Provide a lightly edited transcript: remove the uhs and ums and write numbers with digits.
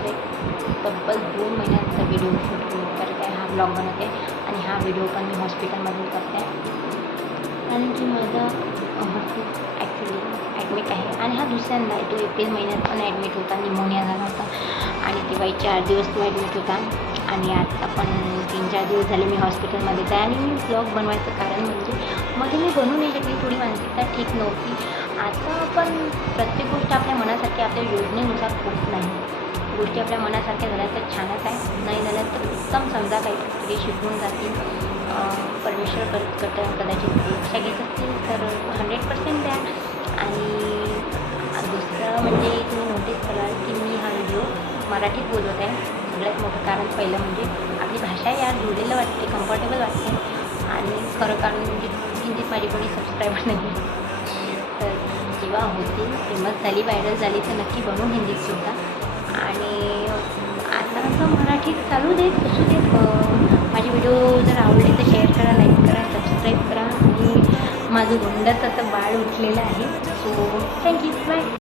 दुसरे तब्बल 2 महिन्यांचा व्हिडिओ शूट करत आहे, हा ब्लॉग बनवते आणि हा व्हिडिओ पण मी हॉस्पिटलमधून करते कारण की माझा खूप ॲक्च्युली ॲडमिट आहे आणि हा दुसऱ्यांदा आहे. तो एप्रिल महिन्यात पण ॲडमिट होता, निमोनिया झाला होता आणि तेव्हाही 4 दिवस तो ॲडमिट होता आणि आता पण 3-4 दिवस झाले मी हॉस्पिटलमध्येच आहे. आणि मी ब्लॉग बनवायचं कारण म्हणजे मध्ये मी बनवू नाही शकली, थोडी मानसिकता ठीक नव्हती. आता आपण प्रत्येक गोष्ट आपल्या मनासारखी आपल्या योजनेनुसार होत नाही. गोष्टी आपल्या मनासारख्या झाल्या तर छानच आहे, नाही झाल्या तर उत्तम. समजा काहीतरी शिकवून जातील, परमेश्वर कदाचित परीक्षा घेत असतील तर 100% द्या. आणि दुसरं म्हणजे तुम्ही नोटीस कराल की मी हा व्हिडिओ मराठीत बोलवत आहे. सगळ्यात मोठं कारण पहिलं म्हणजे आपली भाषा यार जुळलेलं वाटते, कम्फर्टेबल वाटते आणि खरं कारण म्हणजे हिंदीत माझी कोणी सबस्क्रायबर नाही. तर जेव्हा होतील फेमस झाली, व्हायरल झाली तर नक्की बनवून हिंदीतसुद्धा. आणि आता असं मराठीत चालू देत असू देत. माझे व्हिडिओ जर आवडले तर शेअर करा, लाईक करा, सबस्क्राईब करा. आणि माझं गोंडाचं असं बाळ उठलेलं आहे. So thank you, bye.